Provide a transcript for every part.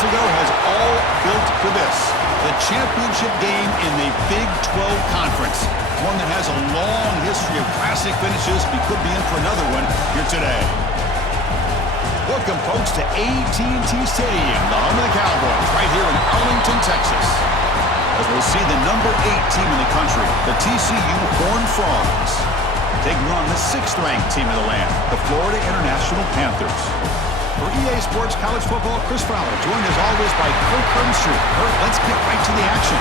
ago has all built for this. The championship game in the Big 12 Conference. One that has a long history of classic finishes. We could be in for another one here today. Welcome, folks, to AT&T Stadium, the home of the Cowboys, right here in Arlington, Texas. As we'll see the number 8 team in the country, the TCU Horned Frogs, taking on the 6th-ranked team of the land, the Florida International Panthers. For EA Sports College Football, Chris Fowler, joined as always by Kirk Herbstreit. Kirk, let's get right to the action.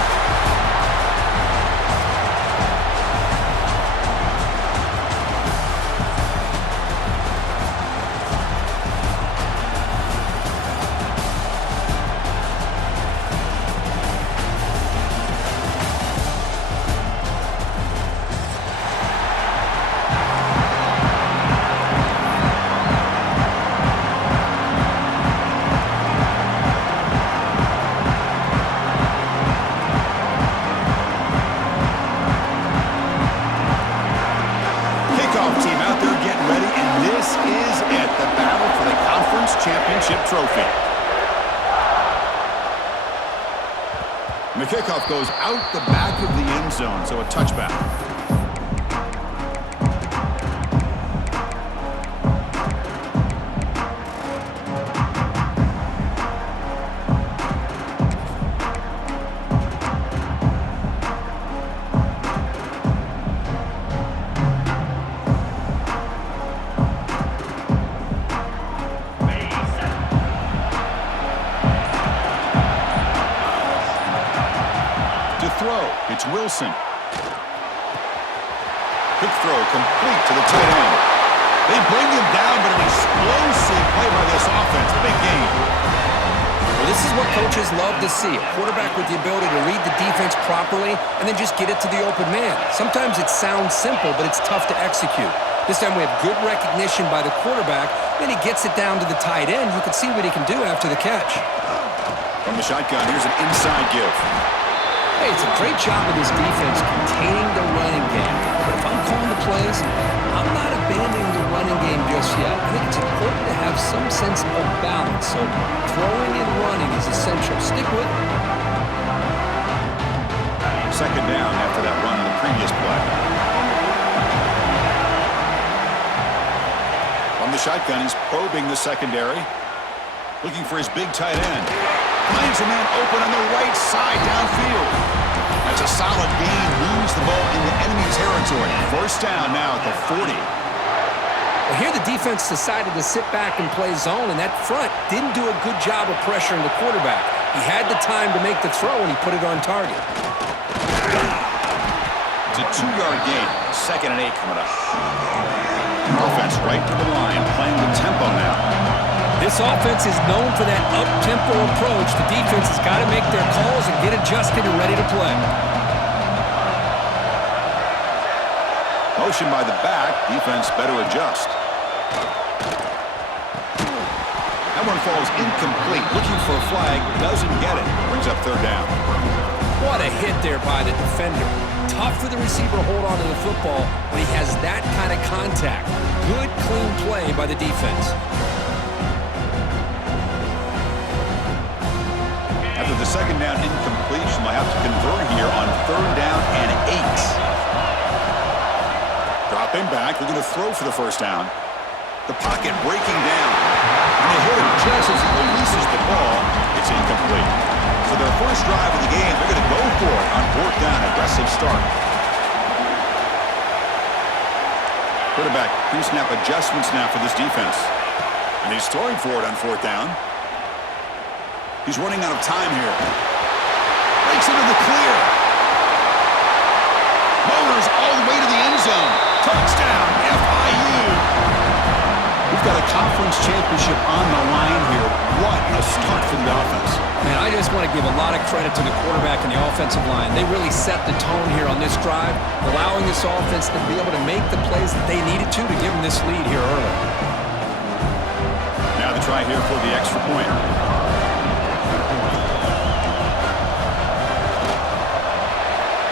Championship trophy. And the kickoff goes out the back of the end zone, so a touchback. It's Wilson. Quick throw complete to the tight end. They bring him down, but an explosive play by this offense. Big game. Well, this is what coaches love to see. A quarterback with the ability to read the defense properly and then just get it to the open man. Sometimes it sounds simple, but it's tough to execute. This time we have good recognition by the quarterback. Then he gets it down to the tight end. You can see what he can do after the catch. From the shotgun, here's an inside give. Hey, it's a great job of this defense containing the running game. But if I'm calling the plays, I'm not abandoning the running game just yet. I think it's important to have some sense of balance. So throwing and running is essential. Stick with it. Second down after that run in the previous play. From the shotgun, he's probing the secondary. Looking for his big tight end. Finds a man open on the right side downfield. That's a solid gain. Moves the ball into enemy territory. First down now at the 40. Well, here the defense decided to sit back and play zone, and that front didn't do a good job of pressuring the quarterback. He had the time to make the throw, and he put it on target. It's a 2-yard gain. 2nd and 8 coming up. Offense right to the line, playing with tempo now. This offense is known for that up-tempo approach. The defense has got to make their calls and get adjusted and ready to play. Motion by the back. Defense better adjust. That one falls incomplete. Looking for a flag. Doesn't get it. Brings up 3rd down. What a hit there by the defender. Tough for the receiver to hold on to the football when he has that kind of contact. Good, clean play by the defense. After the 2nd down incompletion, they'll have to convert here on 3rd down and 8. Dropping back, looking to throw for the 1st down. The pocket breaking down. And they hit him just as he releases the ball. It's incomplete. So their first drive of the game, they're going to go for it on 4th down. Aggressive start. Quarterback pre-snap adjustments now for this defense. And he's throwing for it on 4th down. He's running out of time here. Breaks into the clear. Motors all the way to the end zone. Touchdown, FIU. We've got a conference championship on the line here. What a start for the offense. Man, I just want to give a lot of credit to the quarterback and the offensive line. They really set the tone here on this drive, allowing this offense to be able to make the plays that they needed to give them this lead here early. Now the try here for the extra point.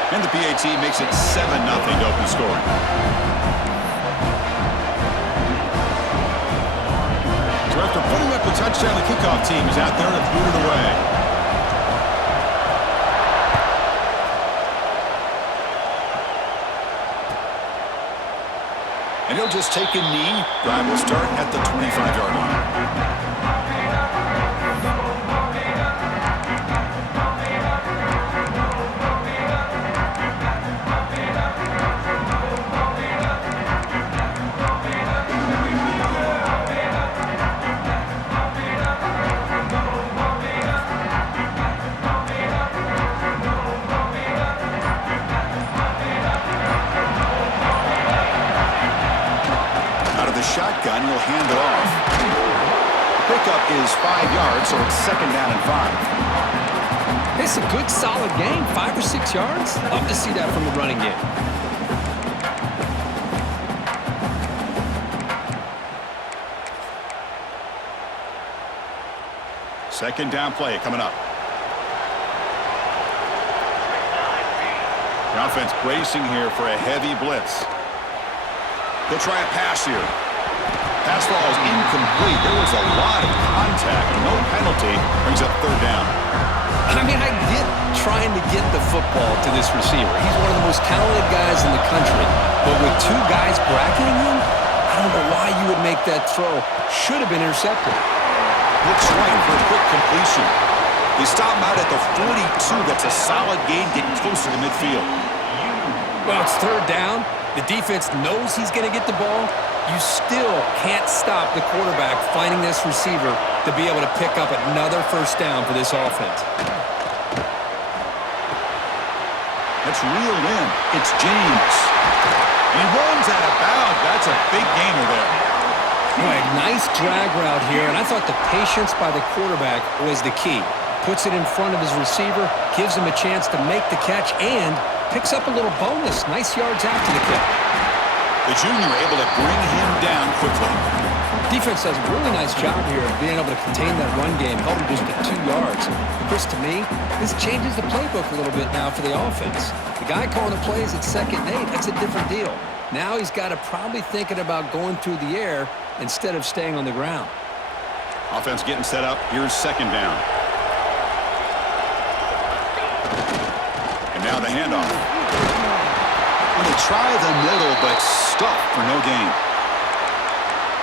And the PAT makes it 7-0 to open scoring. So after putting up a touchdown. The kickoff team is out there to boot it away. And he'll just take a knee. Drive will start at the 25-yard line. Shotgun, he'll hand it off. Pickup is 5 yards, so it's second down and 5. It's a good, solid game. 5 or 6 yards. Love to see that from the running game. Second down play coming up. The offense bracing here for a heavy blitz. They'll try a pass here. Pass ball is incomplete. There was a lot of contact. No penalty. Brings up third down. I mean, I get trying to get the football to this receiver. He's one of the most talented guys in the country. But with 2 guys bracketing him, I don't know why you would make that throw. Should have been intercepted. Looks right for a quick completion. You stop him out at the 42. That's a solid gain getting closer to midfield. Well, it's third down. The defense knows he's going to get the ball. You still can't stop the quarterback finding this receiver to be able to pick up another first down for this offense. That's reeled in. It's James. He runs out of bounds. That's a big gainer there. Right, nice drag route here, and I thought the patience by the quarterback was the key. Puts it in front of his receiver, gives him a chance to make the catch, and picks up a little bonus. Nice yards after the catch. The junior able to bring him down quickly. Defense does a really nice job here of being able to contain that run game, held him just at 2 yards. Chris, to me, this changes the playbook a little bit now for the offense. The guy calling the plays at 2nd and 8, that's a different deal. Now he's got to probably thinking about going through the air instead of staying on the ground. Offense getting set up. Here's second down. And now the handoff. They try the middle, but stuffed for no gain.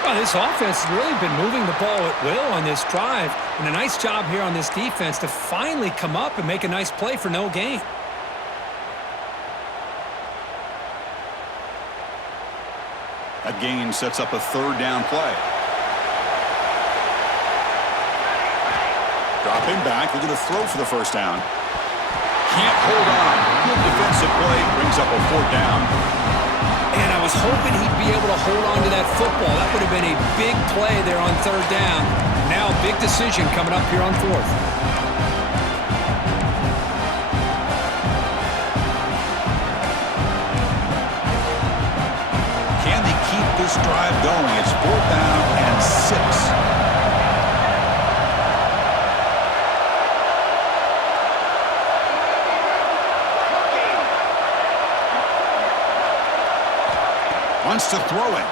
Well, this offense has really been moving the ball at will on this drive, and a nice job here on this defense to finally come up and make a nice play for no gain. That gain sets up a third down play. Dropping back, looking to throw for the first down. Can't hold on. Good defensive play, brings up a fourth down. And I was hoping he'd be able to hold on to that football. That would have been a big play there on third down. Now a big decision coming up here on fourth. Can they keep this drive going? It's fourth down and 6. Wants to throw it.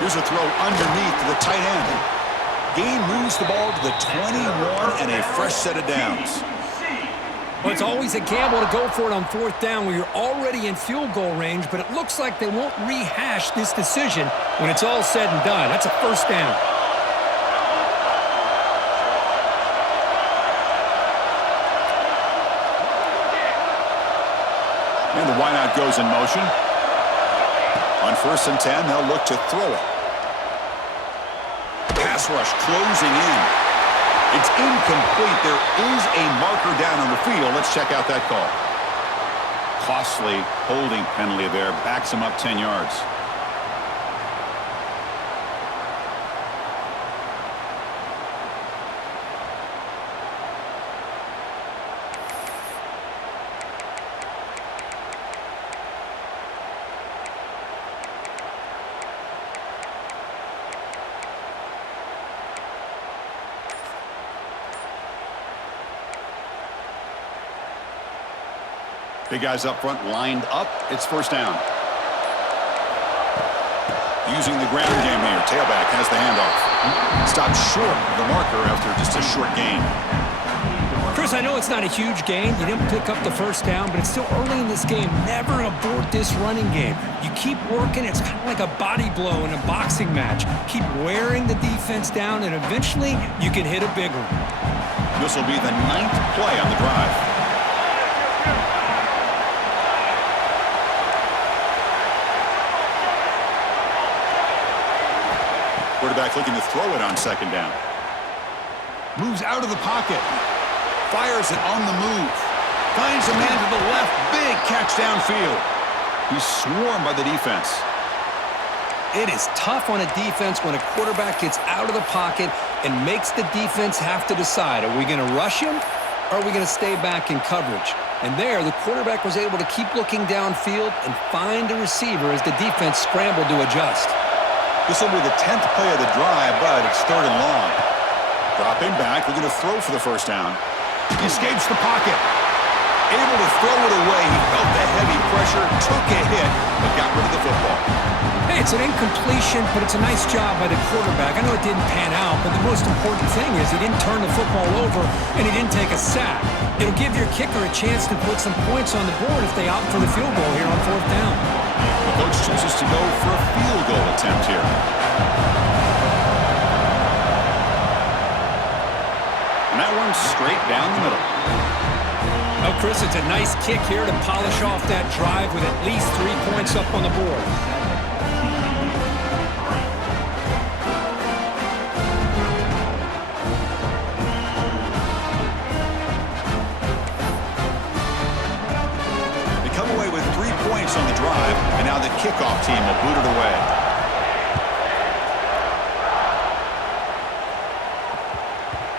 Here's a throw underneath to the tight end. Gain moves the ball to the 21 and a fresh set of downs. Well, it's always a gamble to go for it on fourth down where you're already in field goal range, but it looks like they won't rehash this decision when it's all said and done. That's a first down. And the wideout goes in motion. On 1st and 10, they'll look to throw it. Pass rush closing in. It's incomplete. There is a marker down on the field. Let's check out that call. Costly holding penalty there. Backs him up 10 yards. Big guys up front lined up. It's first down. Using the ground game here. Tailback has the handoff. Stopped short of the marker after just a short gain. Chris, I know it's not a huge gain. You didn't pick up the first down, but it's still early in this game. Never abort this running game. You keep working. It's kind of like a body blow in a boxing match. Keep wearing the defense down, and eventually you can hit a big one. This will be the 9th play on the drive. Quarterback looking to throw it on second down. Moves out of the pocket. Fires it on the move. Finds a man to the left. Big catch downfield. He's swarmed by the defense. It is tough on a defense when a quarterback gets out of the pocket and makes the defense have to decide, are we going to rush him or are we going to stay back in coverage? And there, the quarterback was able to keep looking downfield and find a receiver as the defense scrambled to adjust. This will be the 10th play of the drive, but it's 3rd and long. Dropping back, looking to throw for the first down. He escapes the pocket. Able to throw it away. He felt the heavy pressure, took a hit, but got rid of the football. Hey, it's an incompletion, but it's a nice job by the quarterback. I know it didn't pan out, but the most important thing is he didn't turn the football over and he didn't take a sack. It'll give your kicker a chance to put some points on the board if they opt for the field goal here on 4th down. The coach chooses to go for a field goal attempt here. And that one's straight down the middle. Oh, Chris, it's a nice kick here to polish off that drive with at least 3 points up on the board. They come away with 3 points on the drive, and now the kickoff team will boot it away.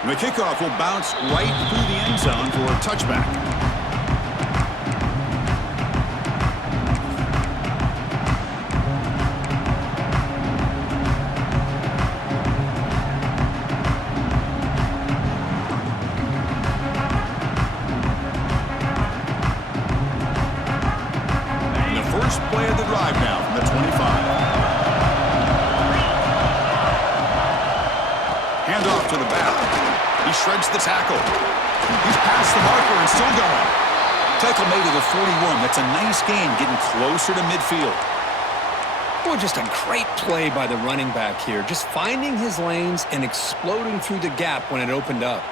The kickoff will bounce right through the end zone for a touchback. And the first play of the drive now from the 25. Handoff to the back. He shreds the tackle. He's past the marker and still going. Tackle made to the 41. That's a nice gain, getting closer to midfield. Boy, just a great play by the running back here. Just finding his lanes and exploding through the gap when it opened up.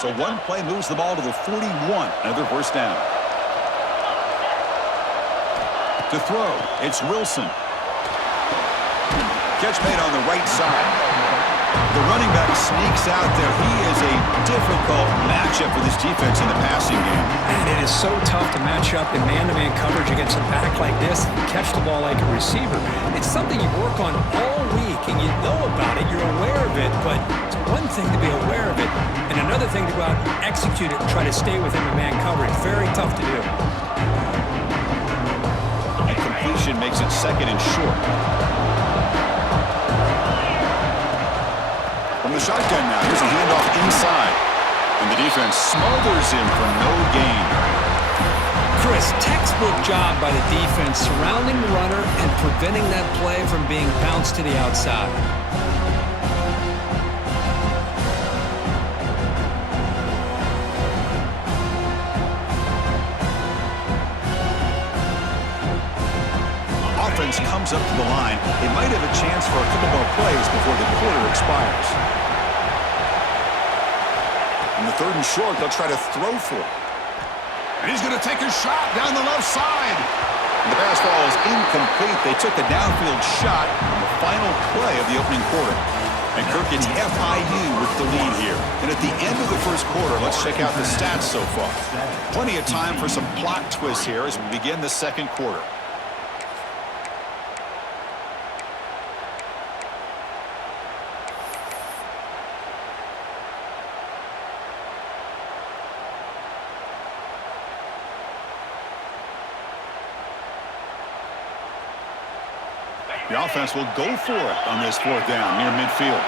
So one play moves the ball to the 41. Another first down. To throw, it's Wilson. Catch made on the right side. The running back sneaks out there. He is a difficult matchup for this defense in the passing game. And it is so tough to match up in man-to-man coverage against a back like this and catch the ball like a receiver. It's something you work on all week, and you know about it, you're aware of it, but it's one thing to be aware of it, and another thing to go out and execute it and try to stay within the man coverage. Very tough to do. And completion makes it 2nd and short. From the shotgun now, here's a handoff inside. And the defense smothers him for no gain. Chris, textbook job by the defense surrounding the runner and preventing that play from being bounced to the outside. Offense comes up to the line. They might have a chance for a couple more plays before the quarter expires. In the 3rd and short, they'll try to throw for it. And he's going to take a shot down the left side. And the pass ball is incomplete. They took the downfield shot on the final play of the opening quarter. And Kirk, it's FIU with the lead here. And at the end of the first quarter, let's check out the stats so far. Plenty of time for some plot twists here as we begin the second quarter. The offense will go for it on this 4th down near midfield.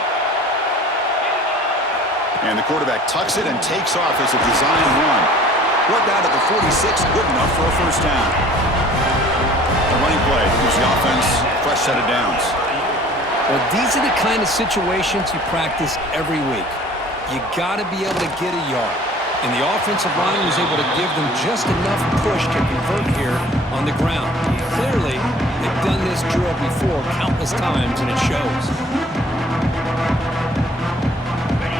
And the quarterback tucks it and takes off as a design run. Brought down at the 46, good enough for a first down. The running play gives the offense a fresh set of downs. Well, these are the kind of situations you practice every week. You got to be able to get a yard. And the offensive line was able to give them just enough push to convert here on the ground. Clearly, they've done this drill before countless times, and it shows.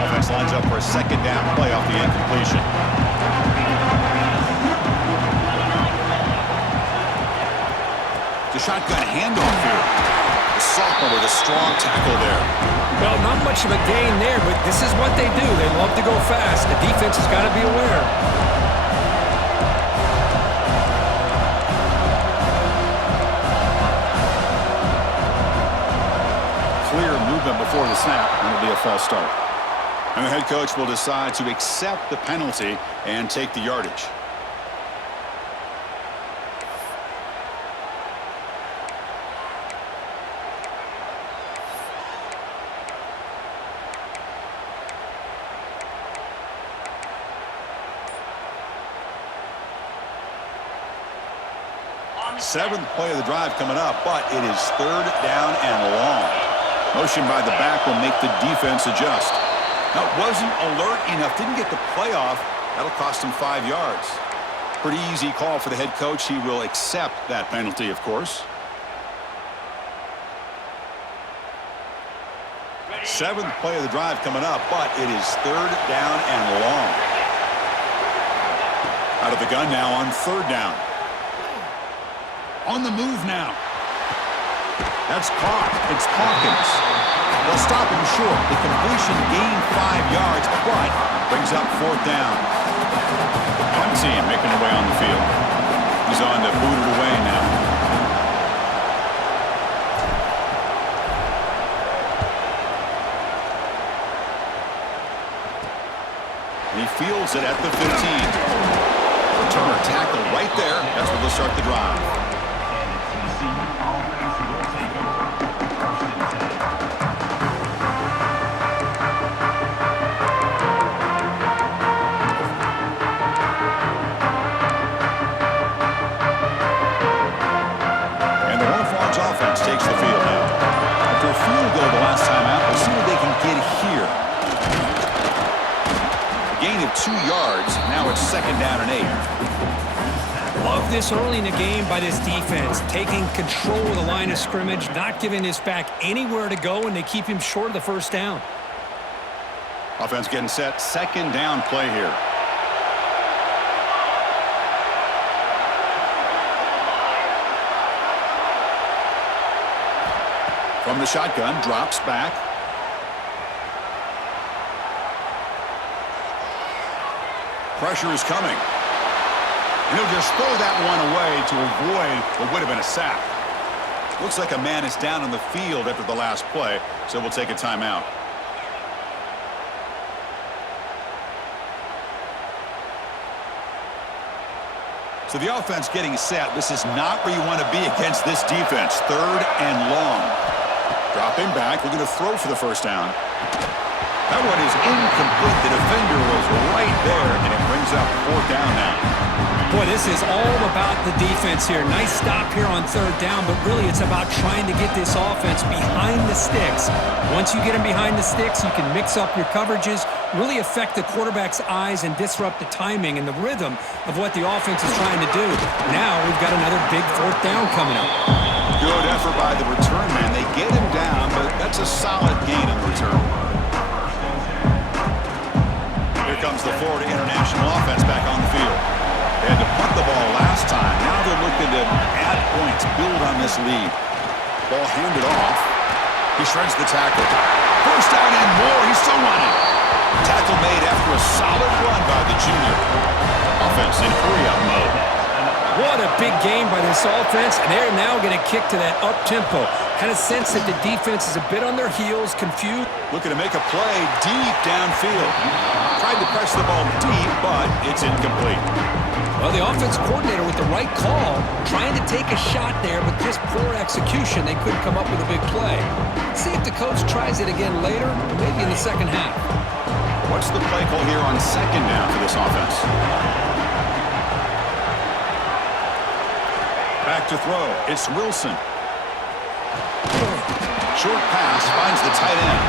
Offense lines up for a second down play off the incompletion. The shotgun handoff here. The sophomore with a strong tackle there. Well, not much of a gain there, but this is what they do. They love to go fast. The defense has got to be aware. Clear movement before the snap, and it'll be a false start. And the head coach will decide to accept the penalty and take the yardage. Seventh play of the drive coming up, but it is third down and long. Motion by the back will make the defense adjust. Now, it wasn't alert enough, didn't get the play off. That'll cost him 5 yards. Pretty easy call for the head coach. He will accept that penalty, of course. Seventh play of the drive coming up, but it is third down and long. Out of the gun now on third down. On the move now. That's caught. It's Hawkins. They'll stop him short. The completion gained 5 yards, but brings up fourth down. Punt team making their way on the field. He's on to boot it away now. And he fields it at the 15. Returner tackle right there. That's where they'll start the drive. Takes the field now. After a field goal the last time out, we'll see what they can get here. A gain of 2 yards. Now it's second down and 8. Love this early in the game by this defense, taking control of the line of scrimmage, not giving this back anywhere to go, and they keep him short of the first down. Offense getting set. Second down play here. From the shotgun, drops back. Pressure is coming. And he'll just throw that one away to avoid what would have been a sack. Looks like a man is down on the field after the last play, so we'll take a timeout. So the offense getting set. This is not where you want to be against this defense. Third and long. Dropping back, we're going to throw for the first down. That one is incomplete. The defender was right there, and it brings up fourth down now. Boy, this is all about the defense here. Nice stop here on third down, but really it's about trying to get this offense behind the sticks. Once you get them behind the sticks, you can mix up your coverages, really affect the quarterback's eyes and disrupt the timing and the rhythm of what the offense is trying to do. Now we've got another big fourth down coming up. Good effort by the return man. They get him down, but that's a solid gain on the return. Here comes the Florida International offense back on the field. They had to punt the ball last time. Now they're looking to add points, build on this lead. Ball handed off. He shreds the tackle. First down and more. He's still running. Tackle made after a solid run by the junior. Offense in hurry-up mode. What a big game by this offense, and they're now going to kick to that up-tempo. Kind of sense that the defense is a bit on their heels, confused. Looking to make a play deep downfield. Tried to press the ball deep, but it's incomplete. Well, the offense coordinator with the right call, trying to take a shot there, but just poor execution. They couldn't come up with a big play. Let's see if the coach tries it again later, maybe in the second half. What's the play call here on second down for this offense? Back to throw. It's Wilson. Short pass finds the tight end.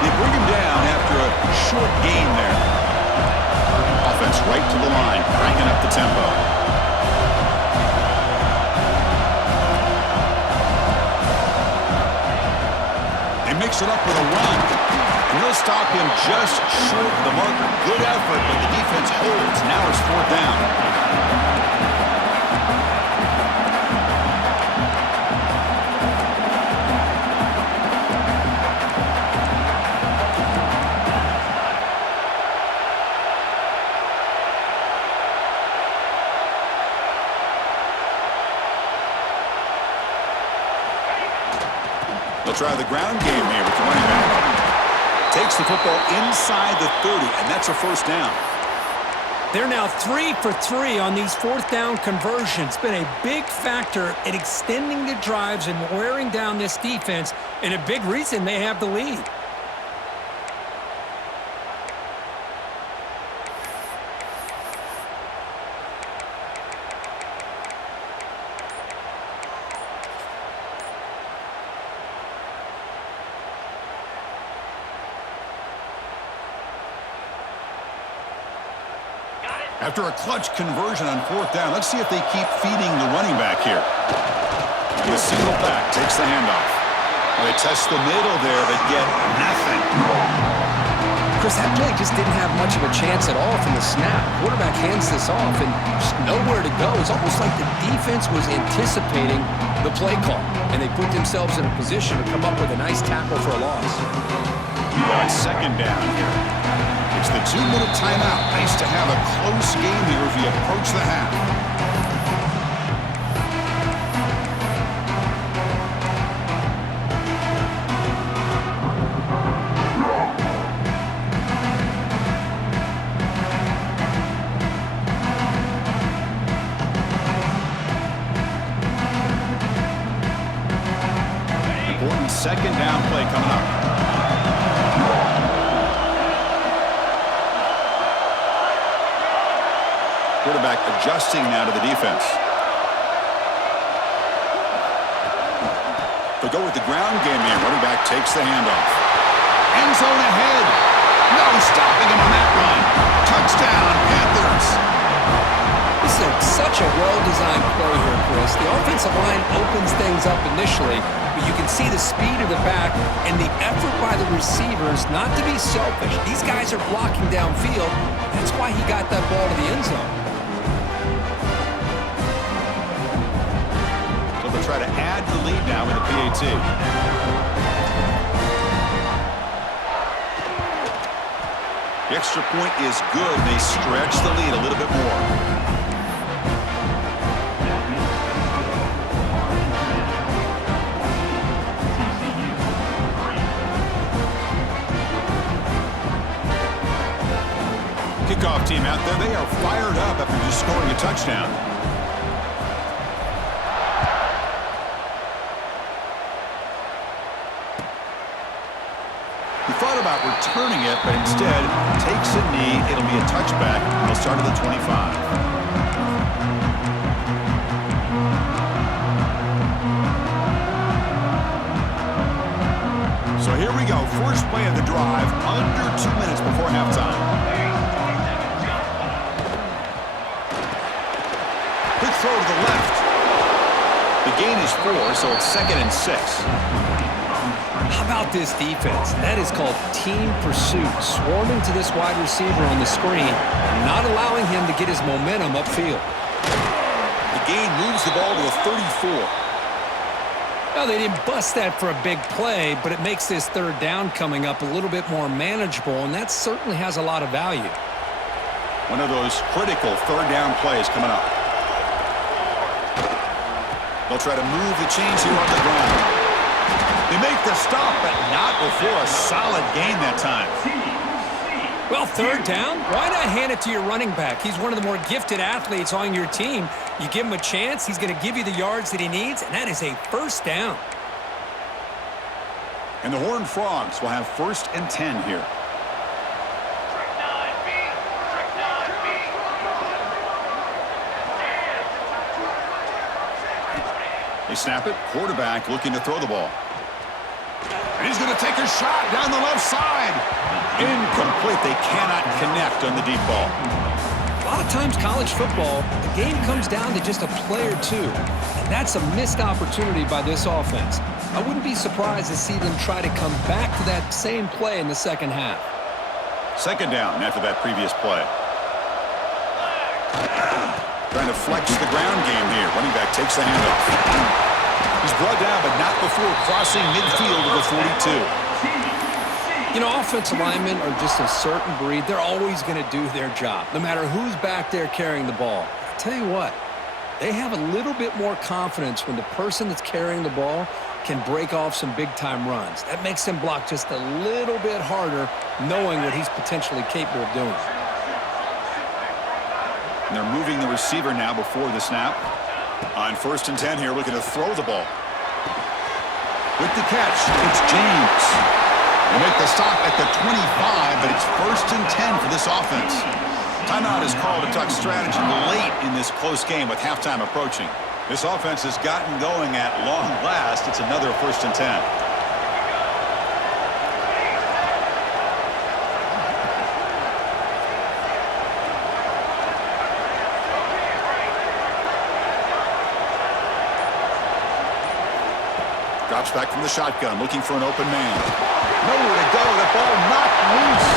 They bring him down after a short gain there. Offense right to the line, cranking up the tempo. They mix it up with a run. And they'll stop him just short of the marker. Good effort, but the defense holds. Now it's 4th down. They'll try the ground game here with the running back. Takes the football inside the 30, and that's a 1st down. They're now 3 for 3 on these 4th down conversions. Been a big factor in extending the drives and wearing down this defense, and a big reason they have the lead. After a clutch conversion on 4th down, let's see if they keep feeding the running back here. And the single back takes the handoff. Well, they test the middle there, but get nothing. Chris, that play just didn't have much of a chance at all from the snap. Quarterback hands this off and just nowhere to go. It's almost like the defense was anticipating the play call, and they put themselves in a position to come up with a nice tackle for a loss. Well, it's 2nd down here. It's the 2-minute timeout. Nice to have a close game here as we approach the half. Important 2nd down play coming up. Quarterback adjusting now to the defense. They go with the ground game here. Running back takes the handoff. End zone ahead. No stopping him on that run. Touchdown, Panthers. This is such a well-designed play here, Chris. The offensive line opens things up initially, but you can see the speed of the back and the effort by the receivers not to be selfish. These guys are blocking downfield. That's why he got that ball to the end zone. They'll try to add the lead now with the PAT. The extra point is good. They stretch the lead a little bit more. Kickoff team out there. They are fired up after just scoring a touchdown. He thought about returning it, but instead takes a knee. It'll be a touchback. They'll start at the 25. So here we go. First play of the drive, under 2 minutes before halftime. Quick throw to the left. The gain is 4, so it's 2nd and 6. How about this defense? That is called team pursuit. Swarming to this wide receiver on the screen, not allowing him to get his momentum upfield. The gain moves the ball to the 34. Well, they didn't bust that for a big play, but it makes this 3rd down coming up a little bit more manageable, and that certainly has a lot of value. One of those critical 3rd down plays coming up. They'll try to move the chains here on the ground. They make the stop, but not before a solid gain that time. Well, 3rd down, why not hand it to your running back? He's one of the more gifted athletes on your team. You give him a chance, he's going to give you the yards that he needs, and that is a 1st down. And the Horned Frogs will have 1st and 10 here. snap it. Quarterback looking to throw the ball. And he's going to take a shot down the left side. Incomplete. They cannot connect on the deep ball. A lot of times college football, the game comes down to just a play or two. And that's a missed opportunity by this offense. I wouldn't be surprised to see them try to come back to that same play in the second half. Second down after that previous play. Trying to flex the ground game here. Running back takes the handoff. He's brought down, but not before crossing midfield of the 42. You know, offensive linemen are just a certain breed. They're always going to do their job, no matter who's back there carrying the ball. I tell you what, they have a little bit more confidence when the person that's carrying the ball can break off some big-time runs. That makes them block just a little bit harder, knowing what he's potentially capable of doing. And they're moving the receiver now before the snap. On 1st and 10 here, looking to throw the ball. With the catch, it's James. They make the stop at the 25, but it's 1st and 10 for this offense. Timeout is called to talk strategy late in this close game with halftime approaching. This offense has gotten going at long last. It's another 1st and 10. Drops back from the shotgun, looking for an open man. Nowhere to go. The ball knocked loose.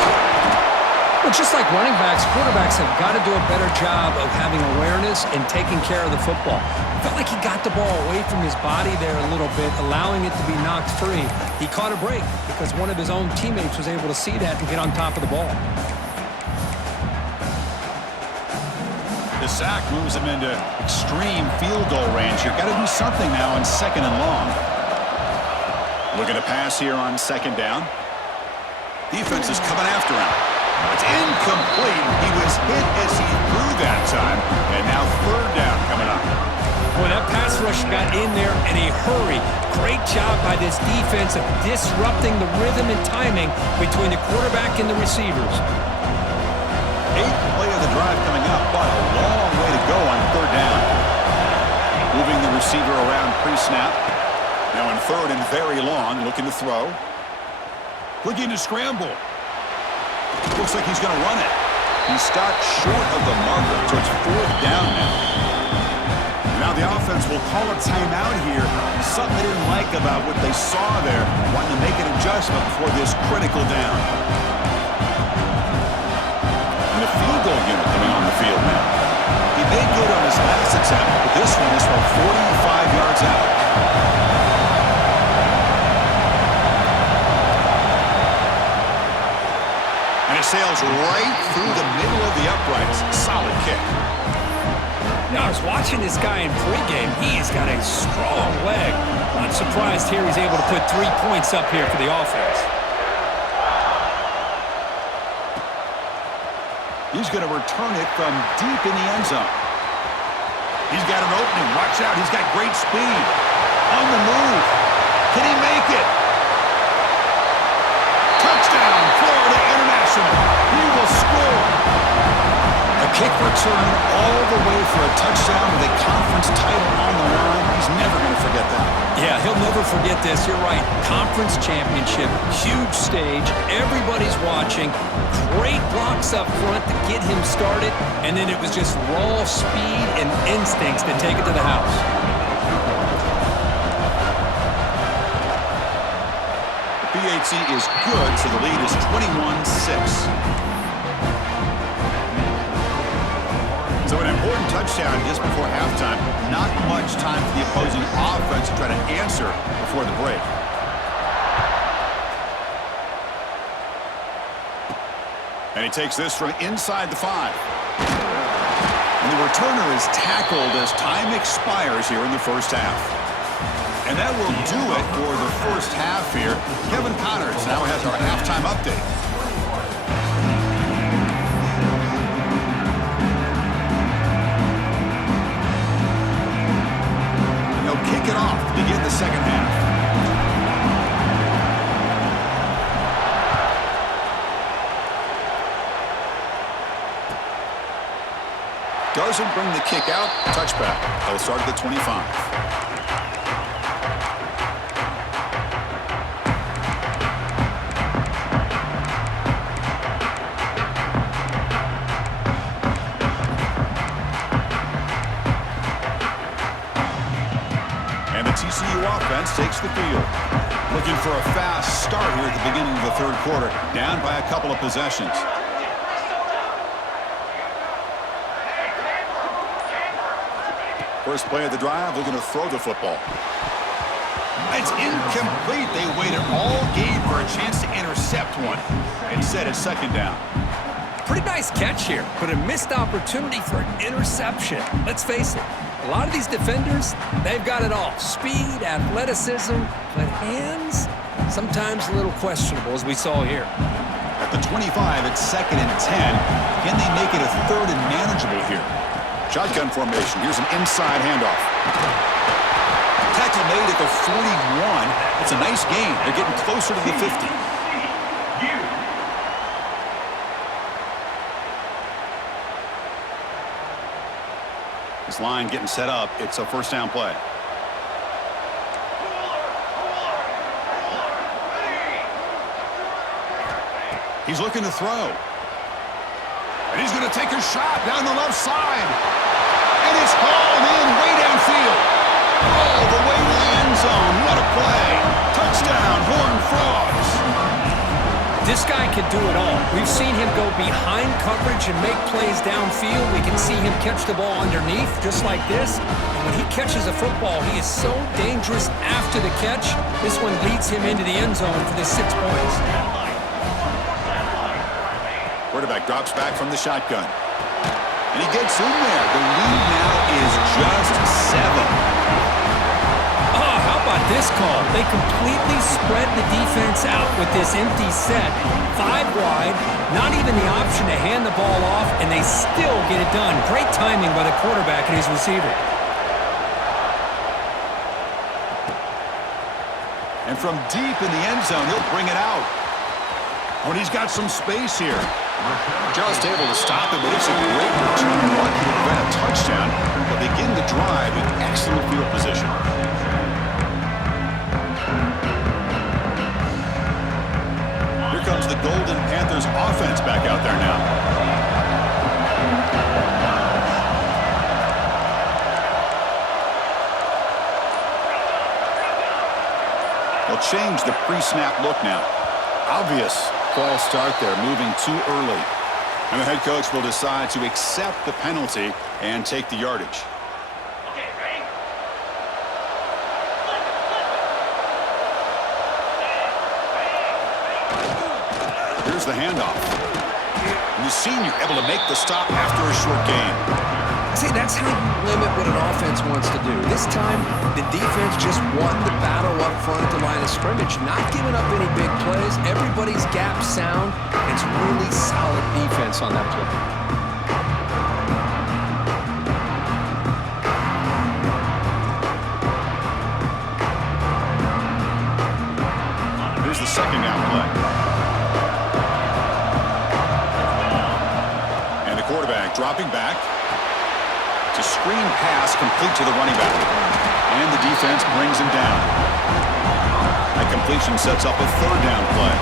Well, just like running backs, quarterbacks have got to do a better job of having awareness and taking care of the football. I felt like he got the ball away from his body there a little bit, allowing it to be knocked free. He caught a break because one of his own teammates was able to see that and get on top of the ball. The sack moves him into extreme field goal range here. Got to do something now on 2nd and long. Looking to pass here on 2nd down. Defense is coming after him. It's incomplete. He was hit as he threw that time. And now 3rd down coming up. Boy, that pass rush got in there in a hurry. Great job by this defense of disrupting the rhythm and timing between the quarterback and the receivers. 8th play of the drive coming up, but a long way to go on 3rd down. Moving the receiver around pre-snap. Now in 3rd and very long, looking to throw. Looking to scramble. Looks like he's going to run it. He stopped short of the marker, so it's 4th down now. Now the offense will call a timeout here. Something they didn't like about what they saw there. Wanting to make an adjustment for this critical down. And the field goal unit coming on the field now. He made good on his last attempt, but this one is from 45 yards out. And it sails right through the middle of the uprights. Solid kick. Now, I was watching this guy in pregame. He's got a strong leg. Not surprised here he's able to put 3 points up here for the offense. He's going to return it from deep in the end zone. He's got an opening. Watch out. He's got great speed. On the move. Can he make it? Touchdown, Florida International. He will score. A kick return all the way for a touchdown with a conference title on the line. He's never going to forget that. Yeah, he'll never forget this. You're right. Conference championship, huge stage. Everybody's watching. Great blocks up front to get him started. And then it was just raw speed and instincts to take it to the house. The PHC is good, so the lead is 21-6. So an important touchdown just before halftime. Not much time for the opposing offense to try to answer before the break. And he takes this from inside the 5. And the returner is tackled as time expires here in the first half. And that will do it for the first half here. Kevin Connors now has our halftime update. Kick it off to begin the second half. Doesn't bring the kick out. Touchback. They'll start at the 25. takes the field. Looking for a fast start here at the beginning of the third quarter. Down by a couple of possessions. First play of the drive, looking to throw the football. It's incomplete. They waited all game for a chance to intercept one. Instead, it's second down. Pretty nice catch here, but a missed opportunity for an interception. Let's face it, a lot of these defenders, they've got it all. Speed, athleticism, but hands, sometimes a little questionable, as we saw here. At the 25, it's second and 10. Can they make it a third and manageable here? Shotgun formation. Here's an inside handoff. Tackle made at the 41. It's a nice gain. They're getting closer to the 50. This line getting set up. It's a first down play. He's looking to throw. And he's going to take a shot down the left side. And it's hauled in way downfield. All the way to the end zone. What a play. Touchdown, Horned Frogs. This guy can do it all. We've seen him go behind coverage and make plays downfield. We can see him catch the ball underneath, just like this. And when he catches a football, he is so dangerous after the catch. This one leads him into the end zone for the 6 points. Quarterback drops back from the shotgun. And he gets in there. The lead now is just 7. Oh, how about this call? They completely spread the defense out with this empty set. 5 wide, not even the option to hand the ball off, and they still get it done. Great timing by the quarterback and his receiver. And from deep in the end zone, he'll bring it out. Oh, and he's got some space here. Just able to stop it, but it's a great return. Lucky to prevent a touchdown, but begin the drive with excellent field position. Here comes the Golden Panthers offense back out there now. They'll change the pre-snap look now. Obvious false start there, moving too early. And the head coach will decide to accept the penalty and take the yardage. Here's the handoff. And the senior able to make the stop after a short gain. See, that's how you limit what an offense wants to do. This time, the defense just won the battle up front at the line of scrimmage, not giving up any big plays. Everybody's gap sound. It's really solid defense on that play. Here's the second down play. And the quarterback dropping back. To screen pass complete to the running back. And the defense brings him down. That completion sets up a third down play.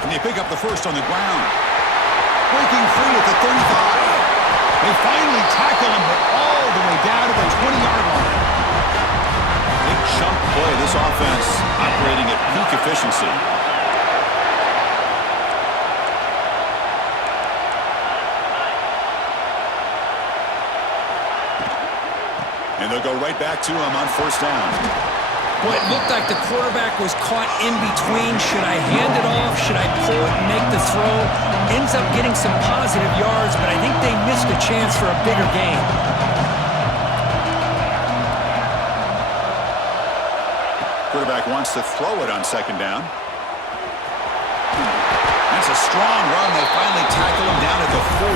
And they pick up the first on the ground. Breaking free at the 35. They finally tackle him, but all the way down to the 20-yard line. Big chunk play. This offense operating at peak efficiency. And they'll go right back to him on first down. Well, it looked like the quarterback was caught in between. Should I hand it off? Should I pull it and make the throw? Ends up getting some positive yards, but I think they missed a chance for a bigger gain. Quarterback wants to throw it on second down. That's a strong run. They finally tackle him down at the 4.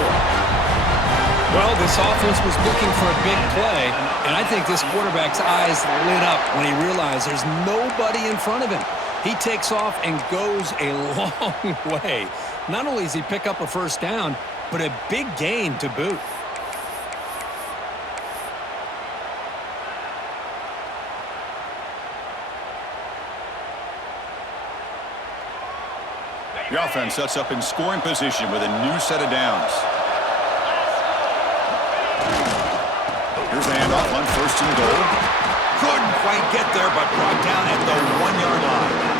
Well, this offense was looking for a big play, and I think this quarterback's eyes lit up when he realized there's nobody in front of him. He takes off and goes a long way. Not only does he pick up a first down, but a big gain to boot. The offense sets up in scoring position with a new set of downs. Here's a handoff on 1st and goal. Couldn't quite get there, but brought down at the 1-yard line.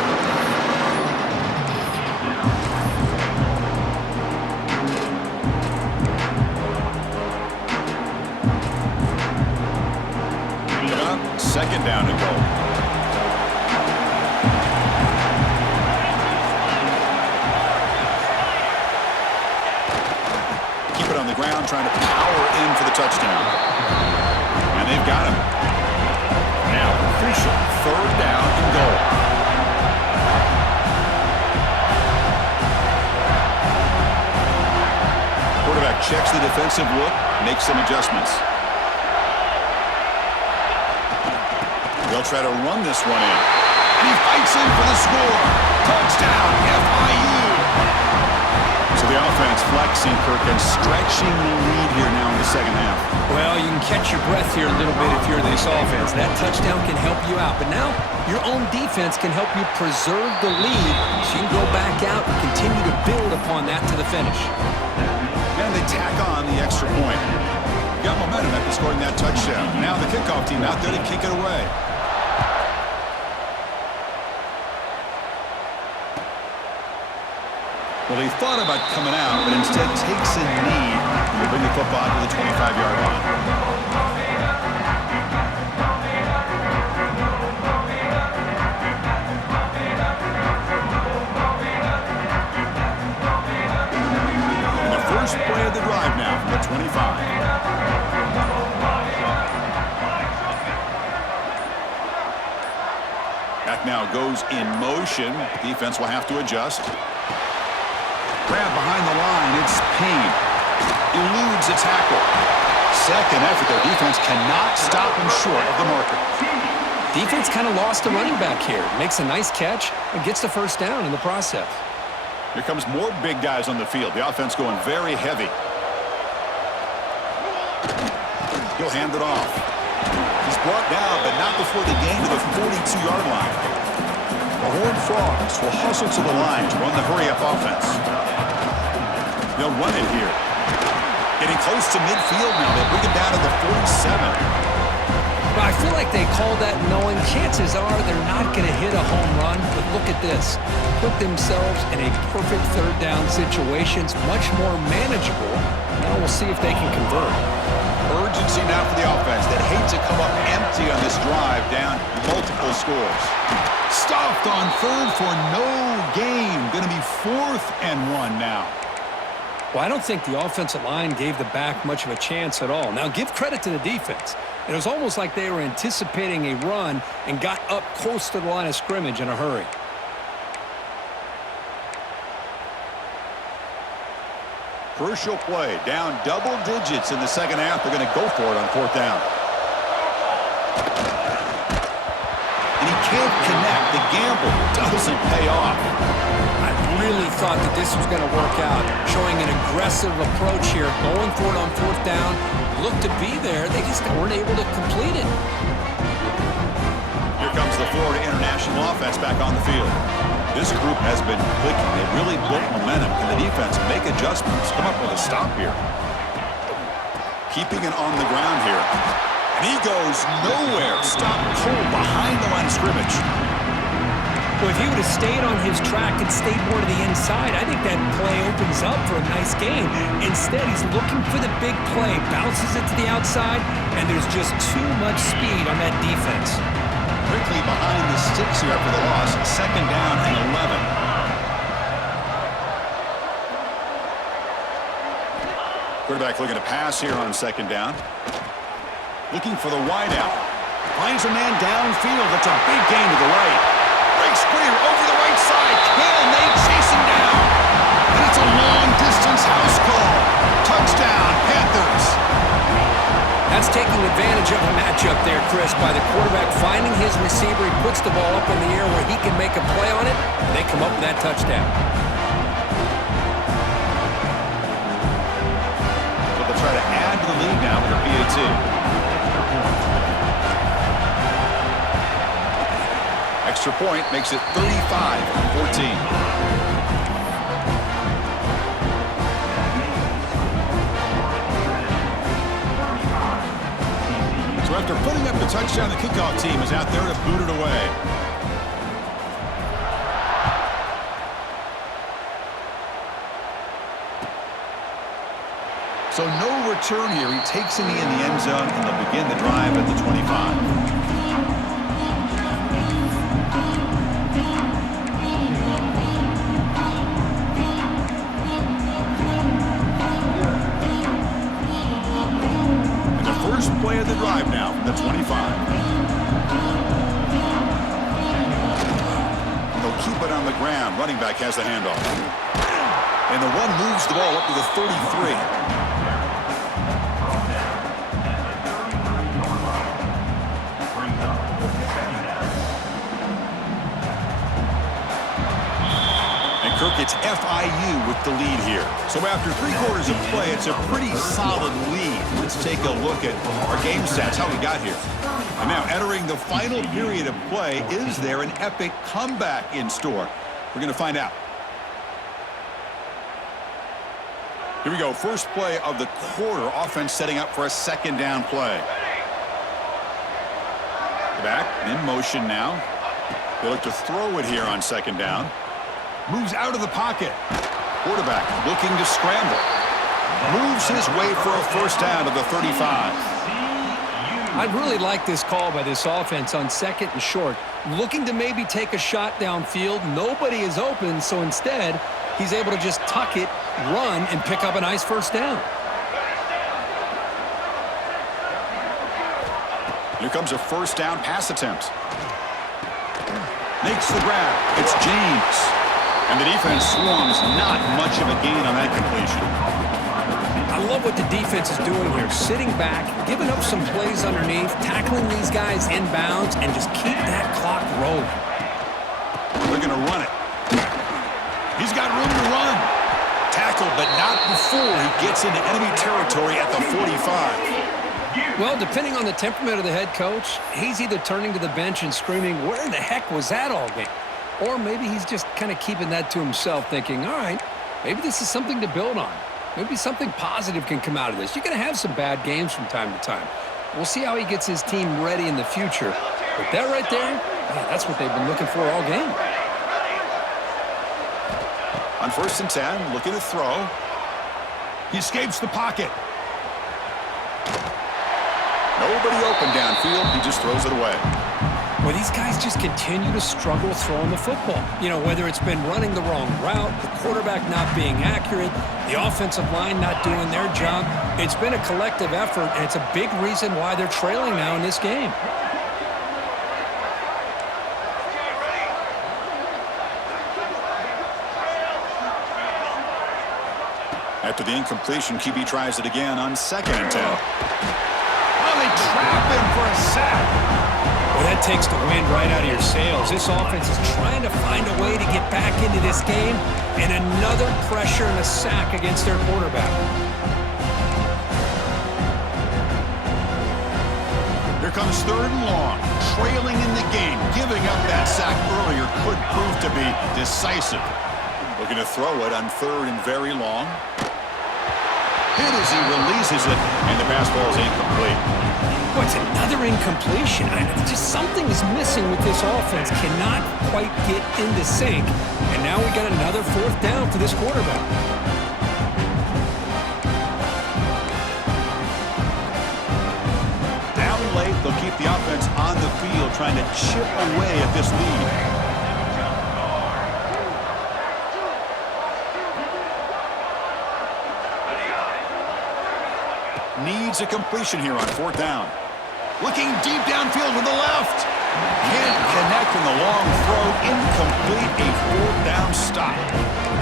Second down and goal. Keep it on the ground, trying to power in for the touchdown. And they've got him. Now, crucial 3rd down and goal. Quarterback checks the defensive look, makes some adjustments. They'll try to run this one in. And he fights in for the score. Touchdown, FIU. So the offense flexing, Kirk, and stretching the lead here now in the second half. Well, you can catch your breath here a little bit if you're this offense. That touchdown can help you out. But now your own defense can help you preserve the lead so you can go back out and continue to build upon that to the finish. And they tack on the extra point. Got momentum after scoring that touchdown. Now the kickoff team out there to kick it away. Well, he thought about coming out, but instead takes a knee and will bring the football to the 25-yard line. And the first play of the drive now from the 25. Back now goes in motion. Defense will have to adjust. Grab behind the line, it's Payne. Eludes a tackle. Second effort, their defense cannot stop him short of the marker. Defense kind of lost a running back here. Makes a nice catch and gets the first down in the process. Here comes more big guys on the field. The offense going very heavy. He'll hand it off. He's brought down, but not before the gain to the 42-yard line. The Horned Frogs will hustle to the line to run the hurry-up offense. They'll run it here. Getting close to midfield now. They'll bring it down to the 47. Well, I feel like they call that knowing chances are they're not going to hit a home run. But look at this. Put themselves in a perfect 3rd down situation. It's much more manageable. Now we'll see if they can convert. Urgency now for the offense that hates to come up empty on this drive, down multiple scores. Stuffed on 3rd for no gain. Going to be 4th and 1 now. Well, I don't think the offensive line gave the back much of a chance at all. Now, give credit to the defense. It was almost like they were anticipating a run and got up close to the line of scrimmage in a hurry. Crucial play. Down double digits in the second half. They're going to go for it on 4th down. And he can't connect. The gamble doesn't pay off. I really thought that this was going to work out, showing an aggressive approach here, going for it on 4th down. Looked to be there. They just weren't able to complete it. Here comes the Florida International offense back on the field. This group has been clicking. They really built momentum. Can the defense make adjustments? Come up with a stop here. Keeping it on the ground here. And he goes nowhere. Stop cold behind the line of scrimmage. Well, if he would have stayed on his track and stayed more to the inside, I think that play opens up for a nice game. Instead, he's looking for the big play, bounces it to the outside, and there's just too much speed on that defense. Quickly behind the sticks here after the loss. 2nd down and 11. Quarterback looking to pass here on 2nd down. Looking for the wideout. Finds a man downfield. That's a big gain to the right. Breaks clear over the right side. Can they chase him down? And it's a long-distance house call. Touchdown, Panthers. That's taking advantage of a matchup there, Chris, by the quarterback finding his receiver. He puts the ball up in the air where he can make a play on it, and they come up with that touchdown. So they'll try to add to the lead now with a PAT. Extra point makes it 35-14. after putting up the touchdown, the kickoff team is out there to boot it away. So no return here. He takes in the end zone, and they'll begin the drive at the 25. Play of the drive now from the 25. They'll keep it on the ground. Running back has the handoff. And the one moves the ball up to the 33. Kirk gets FIU with the lead here. So after 3 quarters of play, it's a pretty solid lead. Let's take a look at our game stats, how we got here. And now entering the final period of play, is there an epic comeback in store? We're going to find out. Here we go, first play of the quarter. Offense setting up for a second down play. Back, in motion now. They look to throw it here on second down. Moves out of the pocket. Quarterback looking to scramble. Moves his way for a first down to the 35. I really like this call by this offense on second and short. Looking to maybe take a shot downfield. Nobody is open, so instead, he's able to just tuck it, run, and pick up a nice first down. Here comes a first down pass attempt. Makes the grab. It's James. And the defense swarms, not much of a gain on that completion. I love what the defense is doing here. Sitting back, giving up some plays underneath, tackling these guys inbounds, and just keep that clock rolling. They're going to run it. He's got room to run. Tackle, but not before he gets into enemy territory at the 45. Well, depending on the temperament of the head coach, he's either turning to the bench and screaming, where the heck was that all game? Or maybe he's just kind of keeping that to himself, thinking, all right, maybe this is something to build on. Maybe something positive can come out of this. You're going to have some bad games from time to time. We'll see how he gets his team ready in the future. But that right there, man, that's what they've been looking for all game. On first and 10, looking to throw. He escapes the pocket. Nobody open downfield. He just throws it away. Well, these guys just continue to struggle throwing the football. You know, whether it's been running the wrong route, the quarterback not being accurate, the offensive line not doing their job. It's been a collective effort, and it's a big reason why they're trailing now in this game. After the incompletion, QB tries it again on second and 10. Oh, they trap him for a sack. Well, that takes the wind right out of your sails. This offense is trying to find a way to get back into this game, and another pressure and a sack against their quarterback. Here comes third and long. Trailing in the game. Giving up that sack earlier could prove to be decisive. Looking to throw it on third and very long. Hit as he releases it, and the pass ball is incomplete. Boy, it's another incompletion. Just something is missing with this offense. Cannot quite get into sync. And now we got another fourth down for this quarterback. Down late, they'll keep the offense on the field, trying to chip away at this lead. Needs a completion here on fourth down. Looking deep downfield to the left. Can't connect in the long throw. Incomplete. A fourth down stop.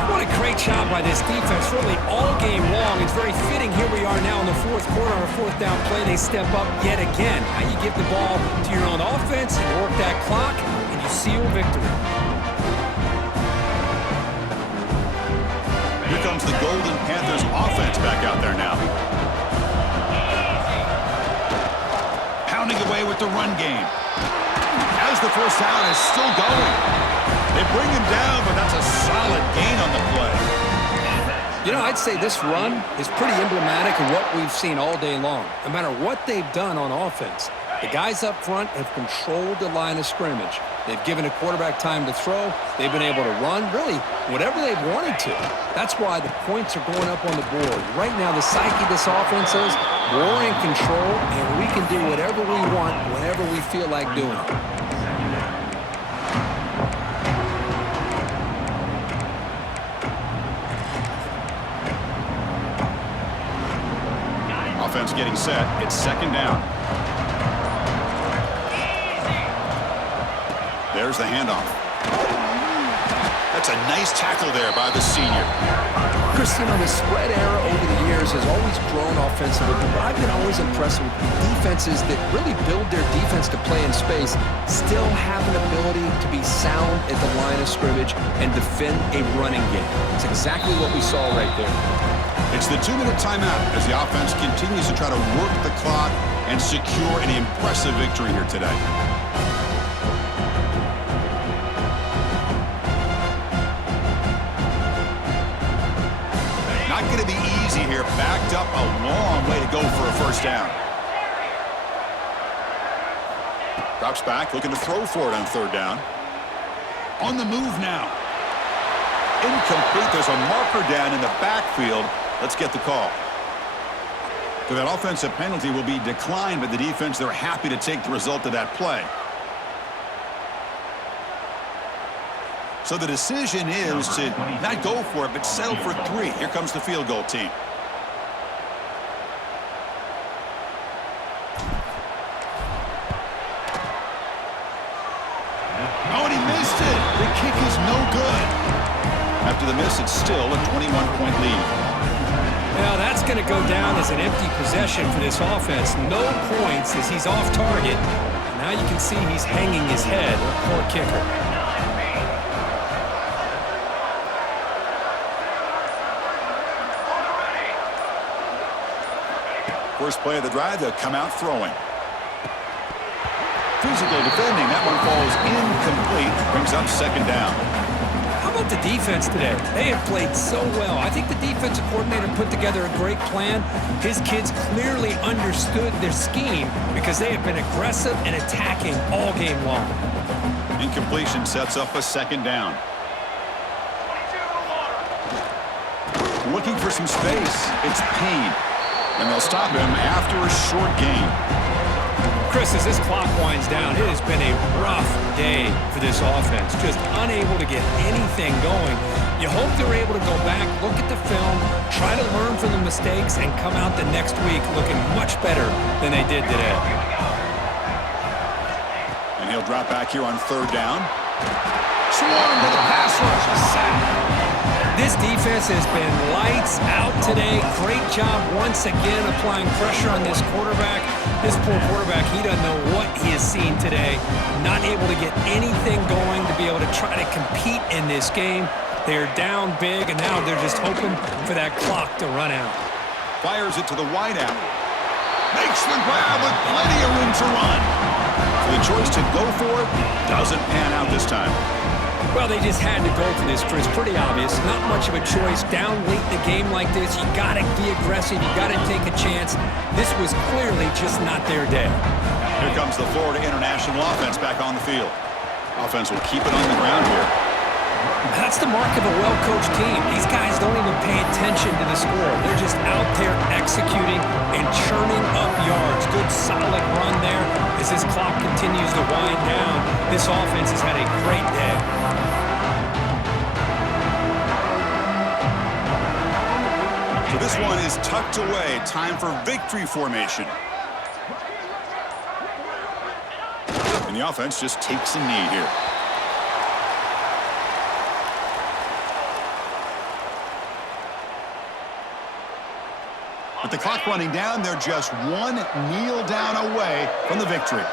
What a great job by this defense, really all game long. It's very fitting. Here we are now in the fourth quarter on a fourth down play. They step up yet again. How you give the ball to your own offense and work that clock, and you seal victory. Here comes the Golden Panthers offense back out there now. Pounding away with the run game. As the first down is still going. They bring him down, but that's a solid gain on the play. You know, I'd say this run is pretty emblematic of what we've seen all day long. No matter what they've done on offense, The guys up front have controlled the line of scrimmage. They've given a quarterback time to throw. They've been able to run, really, whatever they've wanted to. That's why the points are going up on the board. Right now, the psyche of this offense is we're in control, and we can do whatever we want whenever we feel like doing it. Offense getting set. It's second down. There's the handoff. That's a nice tackle there by the senior. Chris, the spread era over the years has always grown offensively, but I've been always impressed with defenses that really build their defense to play in space, still have an ability to be sound at the line of scrimmage and defend a running game. It's exactly what we saw right there. It's the 2-minute timeout as the offense continues to try to work the clock and secure an impressive victory here today. Not going to be easy here. Backed up a long way to go for a first down. Drops back, looking to throw for it on third down. On the move now. Incomplete. There's a marker down in the backfield. Let's get the call. So that offensive penalty will be declined by the defense. They're happy to take the result of that play. So the decision is to not go for it, but settle for 3. Here comes the field goal team. Oh, and he missed it. The kick is no good. After the miss, it's still a 21-point lead. Well, that's going to go down as an empty possession for this offense. No points as he's off target. Now you can see he's hanging his head. Poor kicker. First play of the drive, they'll come out throwing. Physical defending. That one falls incomplete. Brings up second down. How about the defense today? They have played so well. I think the defensive coordinator put together a great plan. His kids clearly understood their scheme because they have been aggressive and attacking all game long. Incompletion sets up a second down. Looking for some space. It's Payne. And they'll stop him after a short gain. Chris, as this clock winds down, it has been a rough day for this offense. Just unable to get anything going. You hope they're able to go back, look at the film, try to learn from the mistakes, and come out the next week looking much better than they did today. And he'll drop back here on third down. Swarmed with a pass rush. A sack. This defense has been lights out today. Great job once again applying pressure on this quarterback. This poor quarterback, he doesn't know what he has seen today. Not able to get anything going to be able to try to compete in this game. They're down big, and now they're just hoping for that clock to run out. Fires it to the wideout. Makes the grab with plenty of room to run. So the choice to go for it doesn't pan out this time. Well, they just had to go for this, Chris. Pretty obvious. Not much of a choice. Down late in the game like this, you got to be aggressive. You got to take a chance. This was clearly just not their day. Here comes the Florida International offense back on the field. Offense will keep it on the ground here. That's the mark of a well-coached team. These guys don't even pay attention to the score. They're just out there executing and churning up yards. Good, solid run there as this clock continues to wind down. This offense has had a great day. So this one is tucked away. Time for victory formation. And the offense just takes a knee here. With the clock running down, they're just one kneel down away from the victory.